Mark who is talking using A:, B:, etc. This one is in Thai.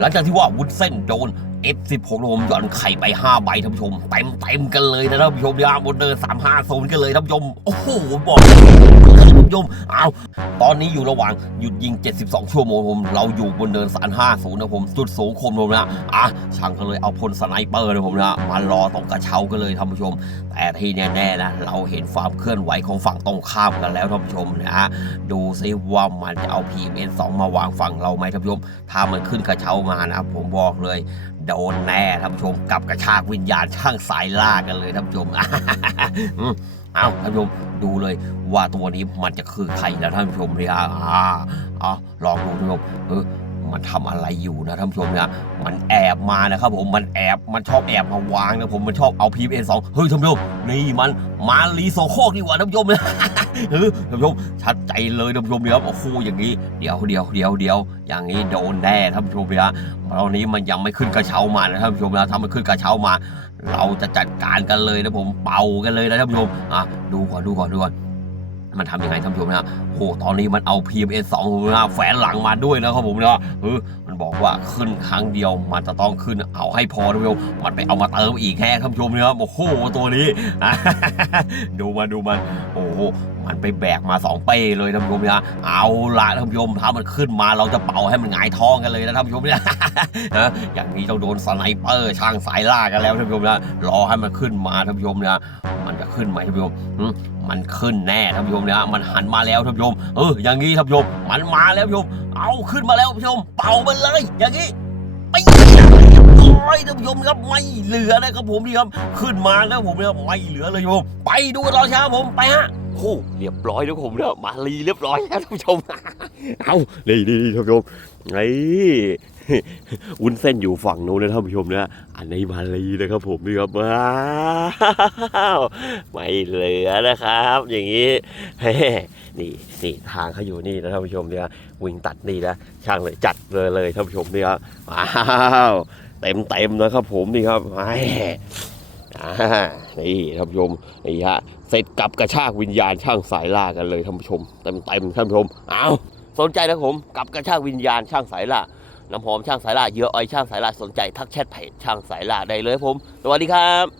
A: หลังจากที่ว่าวุ้นเส้นโดน F16 นะผมหย่อนไข่ไป 5 ใบท่านผู้ชม เต็มเต็มกันเลยนะท่านผู้ชมเนี่ยบนเดิน350กันเลยท่านผู้ชม โอ้โห บอก ผู้ชมเอาตอนนี้อยู่ระหว่างหยุดยิง 72 ชั่วโมงผมเราอยู่บนเดิน350นะผมจุดสูงคมผมนะอะช่างก็เลยเอาพลสไนเปอร์นะผมนะมารอตรงกระเช้ากันเลยท่านผู้ชม แต่ที่แน่ๆนะเราเห็นความเคลื่อนไหวของฝั่งตรงข้ามกันแล้วท่านผู้ชมนะฮะดูซิว่ามันจะเอา PMN2 มาวางฝั่งเราไหมท่านผู้ชม ถ้ามันขึ้นกระเช้ามานะผมบอกเลยโดนแน่ท่านผู้ชมกับกระชากวิญญาณช่างสายล่ากันเลยท่านผู้ชม อืมเอาท่านผู้ชมดูเลยว่าตัวนี้มันจะคือใครแล้วท่านผู้ชมเนี่ยอ่าเอาลองดูท่านผู้ชมเออมันทำอะไรอยู่นะท่านผู้ชมเนี่ยมันแอบมานะครับผมมันแอบมันชอบแอบมาวางนะผมมันชอบเอาพีเอสองเฮ้ยท่านผู้ชมนี่มันมารีโซโคกดีกว่าท่านผู้ชมเออท่านผู้ชมชัดใจเลยท่านผู้ชมเนี่ยครับโอ้โหอย่างนี้เดี๋ยวเดี๋ยวเดี๋ยวเดี๋ยวอย่างนี้โดนแน่ท่านผู้ชมเนี่ยตอนนี้มันยังไม่ขึ้นกระเช้ามานะท่านผู้ชมนะถ้ามันขึ้นกระเช้ามา เราจะจัดการกันเลยนะผมเป่ากันเลยนะท่านผู้ชมอะดูก่อนดูก่อนดูก่อนมันทำยังไงท่านผู้ชมนะโอ้โหตอนนี้มันเอา PMS 2นะแฝงหลังมาด้วยนะครับผมนะเออมัน บอกว่าขึ้นครั้งเดียวมันจะต้องขึ้นเอาให้พอท่านมันไปเอามาเติมอีกแค่ท่านผู้ชมเนะครับโอ้โหตัวนี้ ดูมันดูมันโอ้โหมันไปแบกมาสองเป้เลยท่านผู้ชมนะเอาละท่านผู้ชมถ้ามันขึ้นมาเราจะเป่าให้มันหงายท้องกันเลยนะท่านผู้ชมเนี่ยนะอย่างนี้ต้องโดนสไนเปอร์ช่างสายล่ากันแล้วท่านผู้ชมนะรอให้มันขึ้นมาท่านผู้ชมนะมันจะขึ้นไหมท่านผู้ชมมันขึ้นแน่ท่านผู้ชมนะมันหันมาแล้วท่านผู้ชมเอออย่างนี้ท่านผู้ชมมันมาแล้วท่านผู้ชม เอาขึ้นมาแล้วท่านผู้ชม เป่ามันเลย อย่างนี้ไปร้อยท่านผู้ชมครับไม่เหลือนะครับผมนี่ครับขึ้นมาแล้วผมเนี่ยไม่เหลือเลยท่านผู้ชมไปดูกันรอช้าผมไปฮะโอ้เรียบร้อยแล้วผมเนี่ยมาลีเรียบร้อยแล้วท่านผู้ชมเอานี่นี่ท่านผู้ชมไอ้ วุ้นเส้นอยู่ฝั่งโน้นนะท่านผู้ชมนะ อันนี้มารีนะครับผมนี่ครับว้าวไม่เหลือนะครับ อย่างนี้เฮ้นี่นี่ทางเขาอยู่นี่นะท่านผู้ชมเนี่ยวิ่งตัดนี่นะช่างเลยจัดเลยเลยท่านผู้ชมนี่ยว้าวเต็มเต็มนะครับผมนี่ครับไอ้อ่านี่ท่านผู้ชมนี่ฮะเสร็จกับกระชากวิญญาณช่างสายล่ากันเลยท่านผู้ชมเต็มเต็มท่านผู้ชมเอาสนใจนะผมกับกระชากวิญญาณช่างสายล่า น้ำหอมช่างสายล่าเยอะอ้อยช่างสายล่าสนใจทักแชทเพจช่างสายล่าได้เลยครับผม สวัสดีครับ